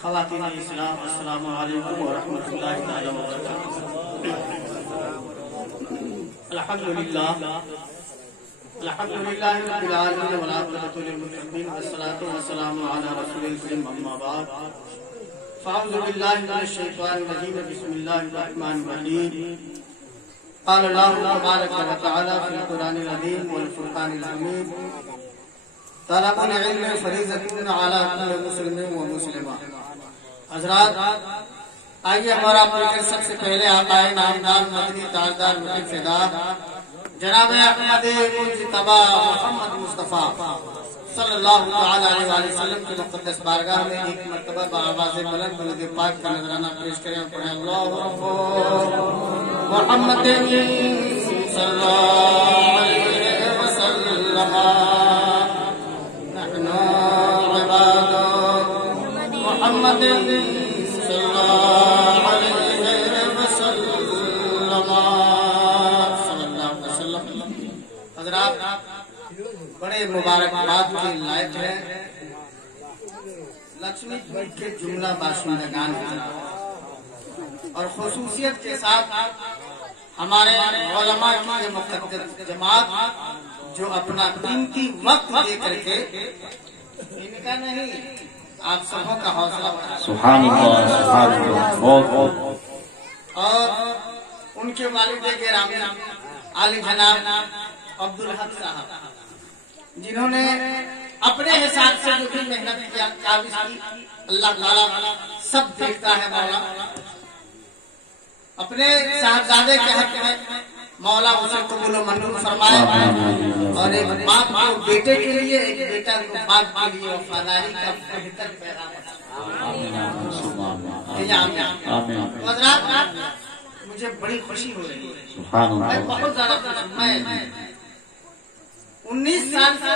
خواتین اسلام السلام علیکم ورحمۃ اللہ تعالی وبرکاتہ۔ الحمدللہ رب العالمین والعاقبۃ للمتقین والصلاۃ والسلام علی رسول الکریم اما بعد فاعوذ باللہ من الشیطان الرجیم بسم اللہ الرحمن الرحیم قال اللہ تبارک و تعالی فی القرآن العظیم والفرقان الحمید طلب العلم فریضۃ علی کل مسلم و مسلمہ۔ حضرات آئیے ہمارا پروگرام سب سے پہلے آقا نامدار مدنی تاجدار مطیع فدا جناب احمد مجتبی محمد مصطفیٰ صلی اللہ تعالی علیہ وآلہ وسلم کی مقدس بارگاہ میں ایک مرتبہ بآواز بلند درود پاک کا نذرانہ پیش کریں اور پڑھیں اللہ محمد صلی اللہ علیہ وسلم نحن عباد محمد صلی اللہ علیہ وسلم۔ حضرات بڑے مبارکباد کے لائق ہیں لکشمی پور کے جملہ باشندگان اور خصوصیت کے ساتھ ہمارے علماء کی یہ مقدس جماعت جو اپنا قیمتی وقت دے کر کے ان کا نہیں آپ سبوں کا حوصلہ بڑھا سبحان اللہ سبحان اللہ بہت اور ان کے والد گرامی عالی جناب عبدالحق صاحب جنہوں نے اپنے حساب سے جو بھی محنت کیا کاوش کی اللہ تعالیٰ سب دیکھتا ہے مولا اپنے صاحبزادے کے حق میں مولا اسے قبول و منظور فرمائے اور ایک باپ کو بیٹے کے لیے ایک بیٹا کو باپ کے لیے وفاداری کا بہتر پیغام حضرات مجھے بڑی خوشی ہو رہی ہے میں بہت زیادہ خوش ہوں میں 19 سال سے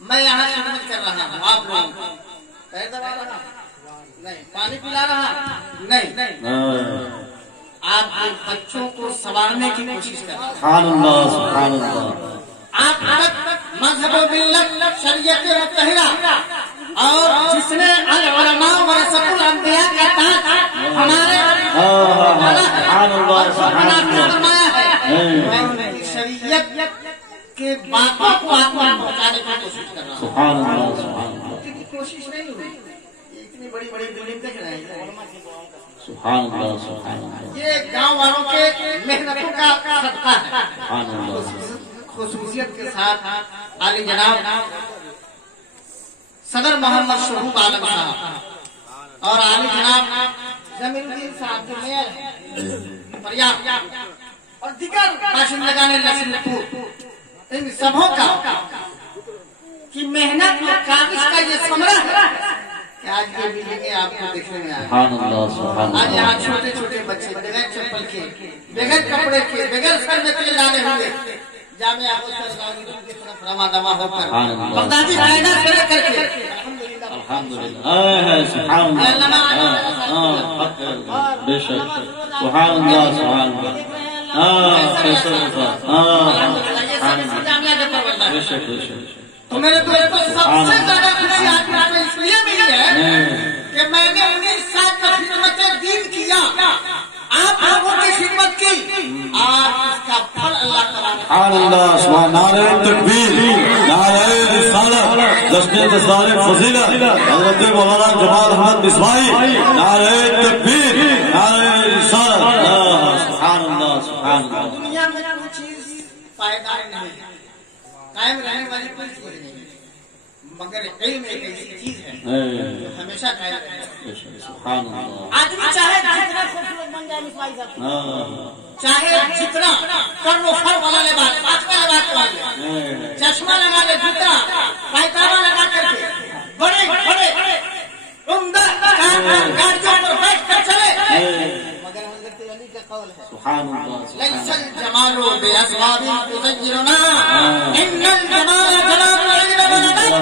میں یہاں خدمت کر رہا ہوں آپ لوگوں کو پیر دبا رہا نہیں پانی پلا رہا نہیں آپ کے بچوں کو سنوارنے کی کوشش کر رہا سبحان اللہ سبحان اللہ آپ مذہب و ملت شریعت مطہرہ اور جس نے العلماء ورثۃ الانبیاء کا تاج ہمارے میں ان کی شریعت کے باتوں کو آپ کو پہنچانے کی کوشش کر رہا ہوں سبحان اللہ سبحان اللہ کی کوشش نہیں ہوئی اتنی بڑی بڑی بلڈنگ دیکھ رہے ہیں سبحان اللہ سبحان اللہ یہ گاؤں والوں کے محنتوں کا صدقہ ہے سبحان اللہ خصوصیت کے ساتھ عالی جناب صدر محمد شہوب عالم صاحب اور عالی جناب جمیل الدین صاحب جو میئر ہیں پریاب اور دیگر باشندگان لکشمی پور ان سبوں کا کی محنت اور کاوش کا یہ ثمرہ ہے کہ آج یہ بلڈنگیں آپ کو دیکھنے میں آئی سبحان اللہ سبحان آج اللہ یہاں چھوٹے چھوٹے بچے بغیر چپل کے بغیر کپڑے کے بغیر سر میں تیل ڈالے ہوئے جامعہ کی طرف رواں دوا ہو کر بغدادی معاہدہ سے لے کر کے الحمدللہ سبحان اللہ بے شک سبحان اللہ سبحان اللہ بے شک بے شک تو میرے دوستوں سب سے زیادہ خوشی آپ کو اس لیے ملی ہے کہ میں نے 19 سال کا خدمت دین کیا آپ لوگوں کی خدمت کی آج اس کا پھل اللہ تعالیٰ سبحان اللہ سبحان نعرہ تکبیر نعرہ رسالت جشن نثار فضیلت حضرت مولانا جمال احمد مصباحی نعرہ تکبیر نعرہ رسالت سبحان اللہ سبحان اللہ دنیا میں کوئی چیز پائیدار نہیں ہے قائم رہنے والی کوئی چیز نہیں ہے مگر علم ایک ایسی چیز ہے جو ہمیشہ قائم رہے گا سبحان اللہ آدمی چاہے جتنا خوبصورت بن جائے مسوائی صاحب چاہے جتنا کرن و فر والا لباس پاکا لباس والے چشمہ لگا لے جتنا پائتاوا لگا کر کے بڑے بڑے عمدہ گاڑیوں پر بیٹھ کر چلے مگر حضرت علی کا قول ہے سبحان اللہ ليس الجمال بأسباب تغيرنا إن الجمال جلال العلم والأدب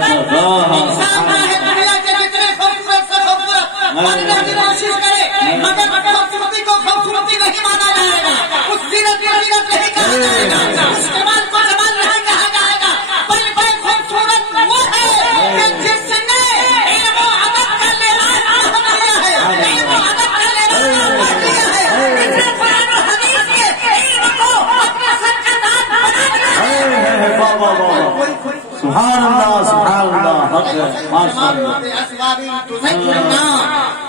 انسان ہے دنیا کے جتنے خوبصورت سے خوبصورت بننے کی کوشش کرے مگر خوبصورتی کو خوبصورتی نہیں مانا جائے گا اس زینت کو زینت نہیں کہا جائے گا اس جمال کو جمال نہیں کہا سبحان اللہ سبحان اللہ حق ہے ماشاء اللہ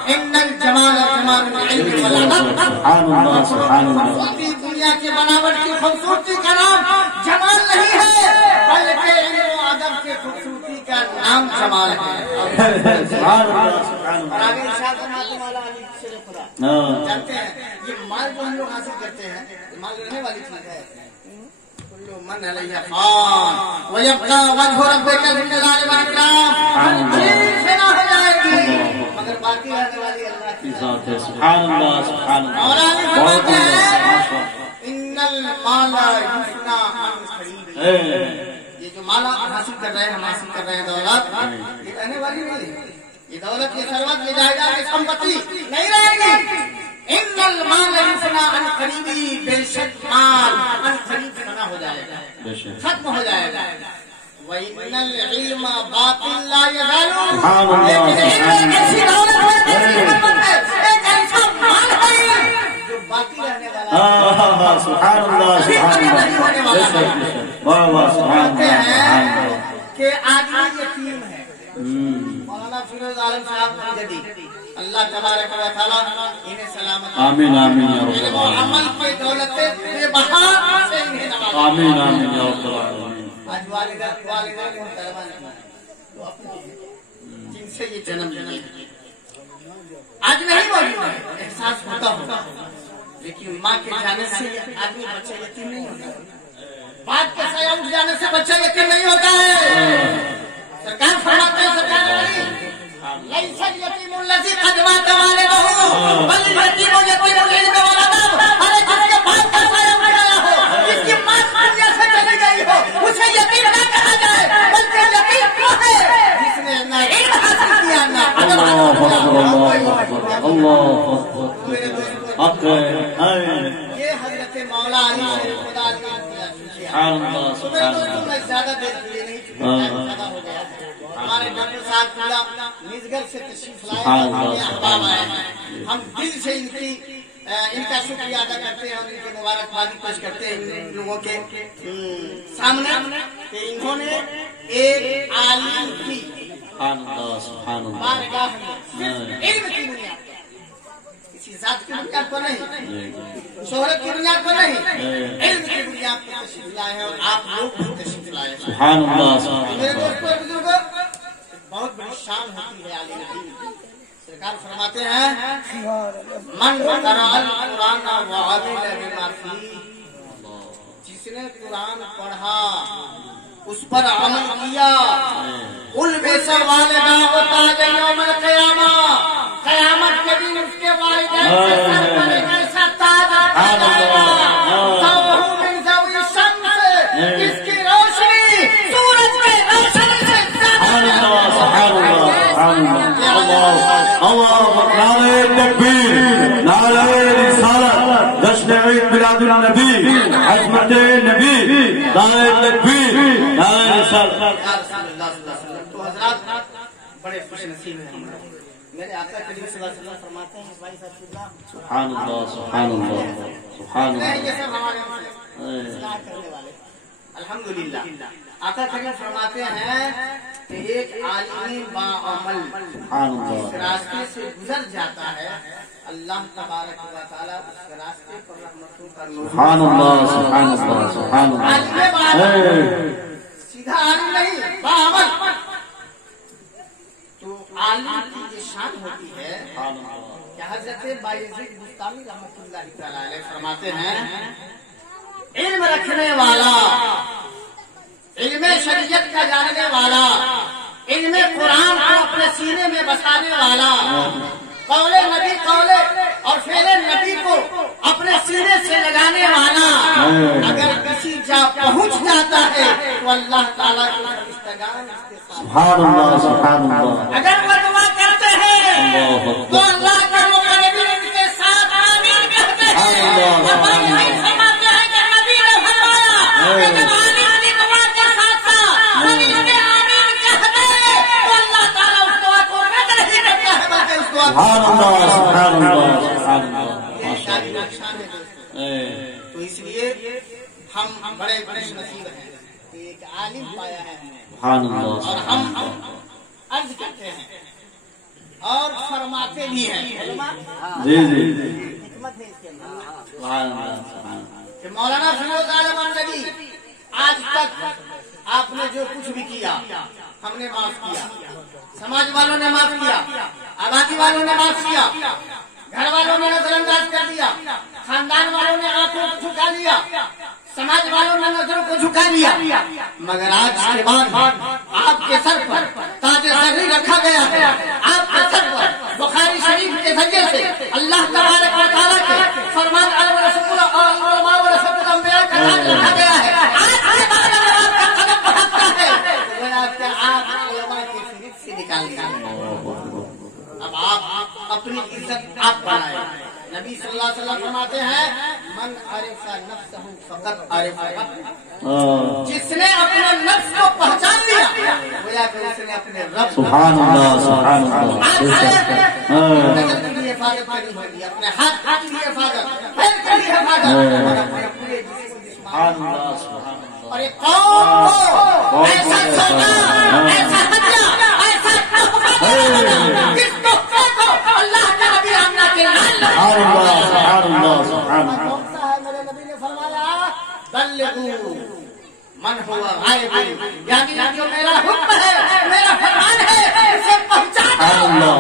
ان الجمال جمال العلم والادب سبحان اللہ سبحان اللہ دنیا کی بناوٹ کی خوبصورتی کا نام جمال نہیں ہے بلکہ علم و ادب کی خوبصورتی کا نام جمال ہے سبحان اللہ سبحان اور آگے ارشاد فرماتے ہیں مولا علی شیر خدا اللہ جانتے ہیں یہ مال جو ہم لوگ حاصل کرتے ہیں یہ مال رہنے والی چیز ہے من علیہ فان ویبقى وجه ربک ذو الجلال والاکرام ہر چیز فنا ہو جائے گی مگر باقی رہنے والی اللہ کی ذات ہے سبحان اللہ سبحان اللہ اور آگے بہت فرماتے اللہ ہیں ماشاء ان المال یفنا عن قریب اللہ یہ جو مال آپ حاصل کر رہے ہیں ہم حاصل کر رہے ہیں دولت یہ رہنے والی نہیں ہے یہ دولت یہ ثروت یہ جائیداد یہ سمپتی نہیں رہے گی ان المال یفنا عن قریب بے شک مال عن قریب فنا ہو جائے گا ختم ہو جائے گا وَإِنَّ الْعِلْمَ بَاقٍ لَا يَزَالُ سبحان اللہ ایک ایسی دولت ہے ایک ایسا مال ہے جو باقی رہنے والا سبحان اللہ سبحان اللہ واہ واہ سبحان اللہ سبحان اللہ کہ آدمی یتیم ہے مولانا فیروز عالم صاحب جدید اللہ تبارک و تعالیٰ انہیں سلامت آمین آمین یا رب علم و العالمین عمل کی دولت بے بہا سے انہیں نوازا آمین آمین یا رب العالمین آج والدہ محترمہ نے جو اپنے جن سے یہ جنم لیا آج نہیں موجود ہے احساس ہوتا ہوگا لیکن ماں کے جانے سے آدمی بچہ یتیم نہیں ہوتا باپ کے سایہ اٹھ جانے سے بچہ یتیم نہیں ہوتا ہے سرکار فرماتے ہیں سرکار ليس اليتيم الذي قد مات والده بل اليتيم يتيم العلم والادب ارے جس کے باپ کا سایہ اٹھ گیا ہو جس کی ماں دنیا سے چلی گئی ہو اسے یتیم نہ کہا جائے بلکہ یتیم وہ ہے جس نے نہ علم حاصل کیا نہ ادب حاصل کیا اللہ حق ہے یہ حضرت مولا علی شیر خدا کی سبحان اللہ سبحان دوستوں اللہ میں زیادہ دیر کے لیے نہیں چکا زیادہ ہو گیا ہمارے ڈاکٹر صاحب پورا نزگر سے تشریف لائے احباب آئے ہیں ہم دل سے ان کا شکریہ ادا کرتے ہیں اور ان کی مبارکبادی پیش کرتے ہیں ان لوگوں کے سامنے کہ انہوں نے ایک عالم کی سبحان اللہ سبحان اللہ بارگاہ میں صرف علم کی بنیاد پر کسی ذات کی بنیاد پر نہیں شہرت کی بنیاد پر نہیں علم کی بنیاد پر تشریف لائے ہیں اور آپ لوگ بھی تشریف لائے ہیں سبحان اللہ سبحان میرے اللہ دوستوں بزرگوں بہت بڑی شان ہوتی ہے عالم دین سرکار فرماتے ہیں من قرأ القرآن وعمل بما فیہ جس نے قرآن پڑھا اس پر عمل کیا البس والدہ تاج یوم القیامہ قیامت کے دن اس کے والدین سے سر پر ایک ایسا تاج رکھا جائے گا ضوء من ضوء الشمس اس کی روشنی سورج کی روشنی سے سبحان اللہ سبحان اللہ سبحان اللہ اللہ نعرہ تکبیر نعرہ رسالت جشن عید میلاد النبی عظمت نبی نعرہ تکبیر نعرہ رسالت تو حضرات بڑے خوش نصیب ہیں ہم لوگ میرے آقا کریم صلی اللہ علیہ وسلم فرماتے ہیں بھائی صاحب سبحان اللہ سبحان اللہ سبحان یہ اللہ سب ہمارے اصلاح کرنے والے الحمدللہ آقا کریم فرماتے ہیں کہ ایک عالم باعمل سبحان اس اللہ راستے سے گزر جاتا ہے اللہ تبارک و تعالیٰ اس راستے پر رحمتوں کا نور سبحان اللہ سبحان اللہ سبحان عالم اللہ باعمل سیدھا عالم نہیں باعمل تو عالم کی یہ شان ہوتی ہے کہ حضرت بایزید بستامی رحمۃ اللہ تعالیٰ علیہ فرماتے ہیں علم رکھنے والا علم شریعت کا جاننے والا علم قرآن کو اپنے سینے میں بسانے والا قول نبی قول اور فعل نبی کو اپنے سینے سے لگانے والا اگر کسی جا پہنچ جاتا ہے تو اللہ تعالیٰ کی فرشتگان اس کے ساتھ سبحان اللہ سبحان اللہ اگر وہ دعا کرتے ہیں تو اللہ کے مقربین ان کے ساتھ آمین کہتے ہیں ہمارے یہی فرماتے ہیں کہ نبی نے فرمایا کہ جب آمین کی دعا کے ساتھ ساتھ نبی نے آمین کہتے ہیں تو اللہ تعالیٰ اس دعا کو رد نہیں کرتا ہے بلکہ اس دعا کو سبحان اللہ سبحان اللہ سبحان اللہ یہ شان ہے دوستو۔ تو اس لیے ہم بڑے خوش نصیب ہیں ایک عالم پایا ہے سبحان اللہ اور ہم عرض کرتے ہیں اور فرماتے بھی ہیں جی جی حکمت ہے اس کے اندر سبحان اللہ کہ مولانا فیروز عالم النبی آج تک آپ نے جو کچھ بھی کیا ہم نے معاف کیا، سماج والوں نے معاف کیا، آبادی والوں نے معاف کیا، گھر والوں نے نظر انداز کر دیا، خاندان والوں نے آنکھوں کو جھکا لیا، سماج والوں نے نظروں کو جھکا لیا، مگر آج کے بعد آپ کے سر پر تاج سری رکھا گیا ہے، آپ کے سر پر بخاری شریف کے ذریعے سے اللہ تبارک و تعالیٰ کے فرمان رسول اور علماء و رسول الانبیاء کا نام رکھا گیا ہے۔ آج کے بعد اگر آپ کا قدم بڑھتا ہے تو آپ علماء کی فہرست سے نکال دیا۔ اب آپ اپنی عزت آپ بنائیں۔ نبی صلی اللہ علیہ وسلم فرماتے ہیں من عرف نفسہ فقط عرف ربہ، جس نے اپنے نفس کو پہچان لیا گویا کہ اس نے اپنے رب سبحان اللہ سبحان اللہ نظر کی بھی حفاظت کرنی ہوگی، اپنے ہاتھ کی بھی حفاظت، پیر کی بھی حفاظت، اور اپنے پورے جسم سبحان اللہ سبحان اللہ اور ایک قوم کو ایسا سونا، ایسا ہدیہ، ایسا تحفہ جس تحفے کو اللہ کے نبی آمنہ کے نام سبحان اللہ سبحان اللہ سبحان اللہ کون سا ہے؟ میرے نبی نے فرمایا بلغوا من هو غائب، یعنی جو میرا حکم ہے، میرا فرمان ہے، اسے پہنچانا اللہ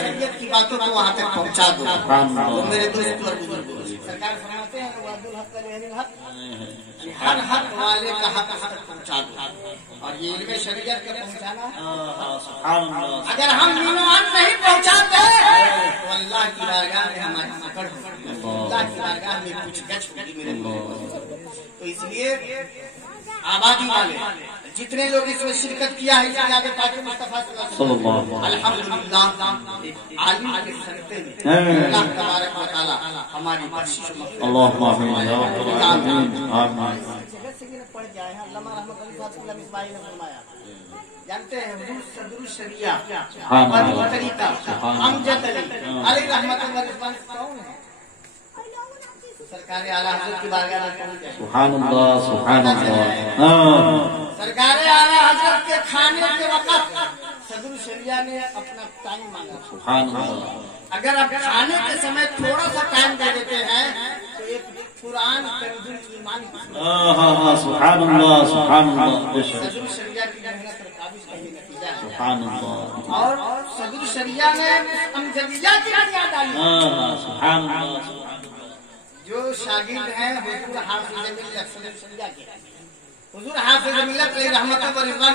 شریعت کی باتوں کو وہاں تک پہنچا دو۔ تو میرے دوست اور بزرگوں، سرکار فرماتے ہیں وعد الحق لعین الحق، ہر حق والے کا حق تک پہنچا دو، اور یہ علم شریعت کا پہنچانا سبحان اللہ اگر ہم ایمان نہیں پہنچاتے تو اللہ کی بارگاہ میں ہماری پکڑ ہوگی، اللہ کی بارگاہ میں کچھ گچھ ہوگی میرے دوست۔ تو اس لیے آبادی والے جتنے لوگ اس میں شرکت کیا ہے جناب پاک مصطفیٰ صلی اللہ علیہ وسلم الحمدللہ عالم کے صدقے میں اللہ تبارک و تعالی ہماری بخشش و مغفرت اللہم آمین یا رب العالمین آمین۔ جگہ سے یہ پڑھ جائے ہیں علامہ رحمت اللہ صاحب مصباحی نے فرمایا، جانتے ہیں حضور صدر الشریعہ بنی طریقہ امجد علی رحمت اللہ رضوان کون ہے؟ سرکار اعلیٰ حضرت کی بارگاہ میں پہنچ جائے۔ سبحان اللہ سبحان اللہ سرکار اعلیٰ حضرت کے کھانے کے وقت صدر الشریعہ نے اپنا ٹائم مانگا۔ سبحان اللہ اگر آپ کھانے کے سمے تھوڑا سا ٹائم دے دیتے ہیں تو ایک قرآن کنز ایمان سبحان اللہ سبحان اللہ صدر الشریعہ کی محنت اور کاوش کا یہ نتیجہ ہے۔ سبحان اللہ اور صدر الشریعہ نے امجدیہ کی بنیاد ڈالی۔ سبحان اللہ جو شاگرد ہیں حضور حافظ ملت صدر الشریعہ کے، حضور حافظ ملت علیہ رحمت و رضوان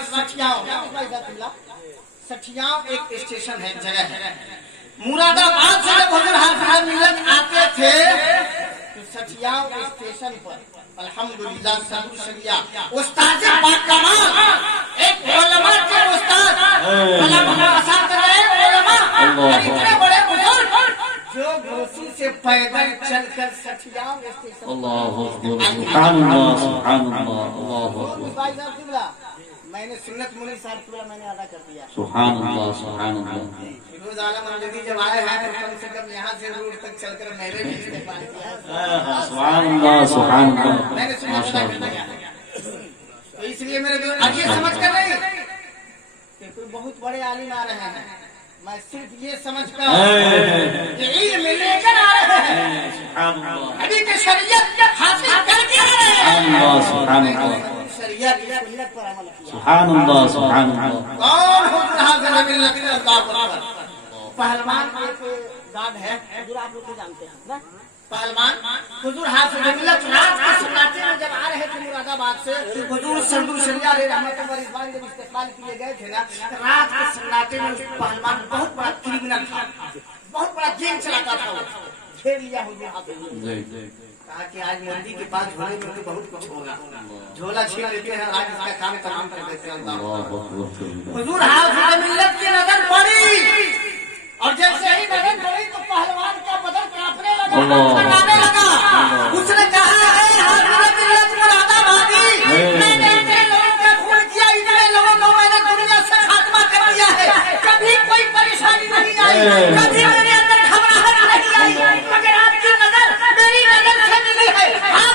سٹھیاؤں ایک اسٹیشن ہے، جگہ ہے مراد آباد سے جب حضور حافظ ملت آتے تھے تو سٹھیاؤں اسٹیشن پر الحمدللہ صدر الشریعہ استاد باکمال ایک علماء کے استاد علماء اتنے بڑے بزرگ جو گھوسی سے پیدل چل کر سٹھیاؤں اسٹیشن اللہ سبحان اللہ سبحان اللہ اللہ میں نے سنت منی صاحب پورا میں نے ادا کر دیا۔ سبحان اللہ سبحان اللہ فیروز عالم النبی جب آئے ہیں تو کم سے کم یہاں سے روڈ تک چل کر میرے بھی استقبال کیا۔ سبحان اللہ سبحان اللہ میں نے سنت ادا کر دیا۔ تو اس لیے میرے دوست اب یہ سمجھ کر نہیں کہ کوئی بہت بڑے عالم آ رہے ہیں، میں صرف یہ سمجھ کر کہ علم لے کر آ رہے ہیں، نبی کی شریعت حاصل کر کے آ رہے ہیں، سبحان اللہ شریعت کی سنت پر عمل کیا۔ سبحان اللہ سبحان اللہ کون حضور حاضر نبی اللہ اکبر۔ پہلوان ایک گارڈ ہے، حضور آپ لوگ کو جانتے ہیں نا، پہلوان حضور حاضر ملت رات کے سناٹے میں جب آ رہے تھے مراد آباد سے، حضور صدر الشریعہ علیہ رحمت و رضوان جب استقبال کیے گئے تھے نا، رات کے سناٹے میں پہلوان بہت بڑا کرمنل تھا، بہت بڑا گیم چلاتا تھا، وہ کھیل لیا حضور حاضر کہا کہ آج مندی کے پاس جھولے میں تو بہت کچھ ہوگا، جھولا چھین لیتے ہیں، آج اس کا کام تمام کر دیتے ہیں۔ حضور حاضر ملت کی نظر پڑی اور جیسے ہی نظر پڑی تو پہلوان کا بدن کانپنے لگا، لگانے لگا۔ اس نے کہا اے حاضر ملت مراد آبادی، میں نے اتنے لوگوں کا خون کیا، اتنے لوگوں کو میں نے دنیا سے خاتمہ کر دیا ہے، کبھی کوئی پریشانی نہیں آئی، کبھی میرے اندر گھبراہٹ نہیں آئی، مگر آپ کی نظر میری نظر سے ملی ہے، آپ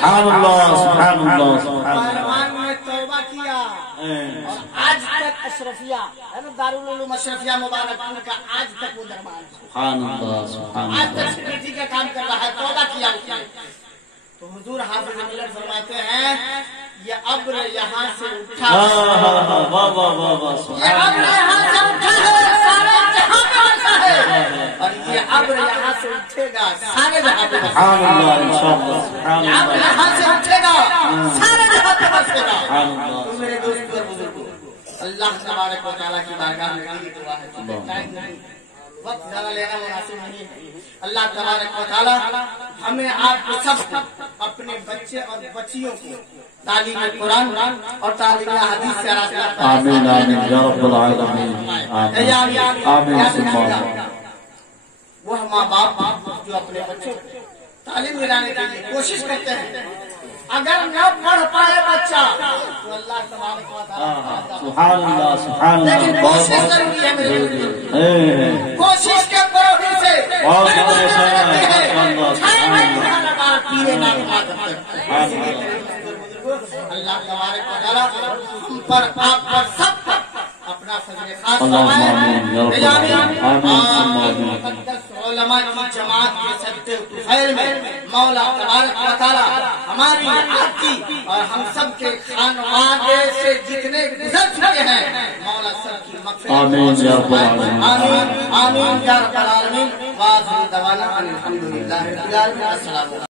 سبحان اللہ سبحان اللہ سبحان اللہ. پہلوان نے توبہ کیا اور آج تک اشرفیہ ہے نا دارالعلوم اشرفیہ مبارک پور کا آج تک وہ دربار ہے. سبحان اللہ سبحان آج اللہ. تک سیکورٹی کا کام کر رہا ہے. توبہ کیا اس نے. تو حضور حافظ ملت فرماتے ہیں یہ ابر یہاں سے اٹھا واہ واہ واہ واہ واہ یہ سبحان ابر اللہ. یہاں سے اٹھا ہے سارے جہاں پہ بسا ہے اور یہ ابر یہاں سے اٹھے گا سارے جہاں پہ بسے سبحان اللہ انشاءاللہ سبحان گا. ابر اللہ یہاں سے اٹھے گا سارے جہاں پہ بسے گا. سبحان اللہ. تو میرے دوست اور بزرگوں اللہ تبارک و تعالیٰ کی بارگاہ میں میری دعا ہے. ٹائم نہیں وقت زیادہ لینا مناسب نہیں ہے. اللہ تبارک و تعالیٰ ہمیں آپ کو سب کو اپنے بچے اور بچیوں کو تعلیم قرآن اور تعلیم حدیث سے راستہ آمین آمین یا رب العالمین. آمین آمین ثم آمین. وہ ماں باپ جو اپنے بچوں کو تعلیم دلانے کے لیے کوشش کرتے ہیں اگر نہ پڑھ پائے بچہ تو اللہ تبارک و تعالیٰ سبحان اللہ سبحان اللہ. لیکن بہت کوشش بہت ضروری ہے میرے لیے. کوشش کے پروہی سے بہت بہت سبحان اللہ پیرے نہ اللہ تبارک و تعالیٰ ہم پر آپ پر سب پر اپنا فضل خاص مقدس علماء کی جماعت کے سجدے طفیل میں مولا تبارک و تعالیٰ ہماری آپ کی اور ہم سب کے خانوادے سے جتنے گزر چکے ہیں مولا سب کی مغفرت آمین یا رب العالمین. آمین آمین یا رب العالمین. وآخر دعوانا ان الحمدللہ رب العالمین. السلام علیکم.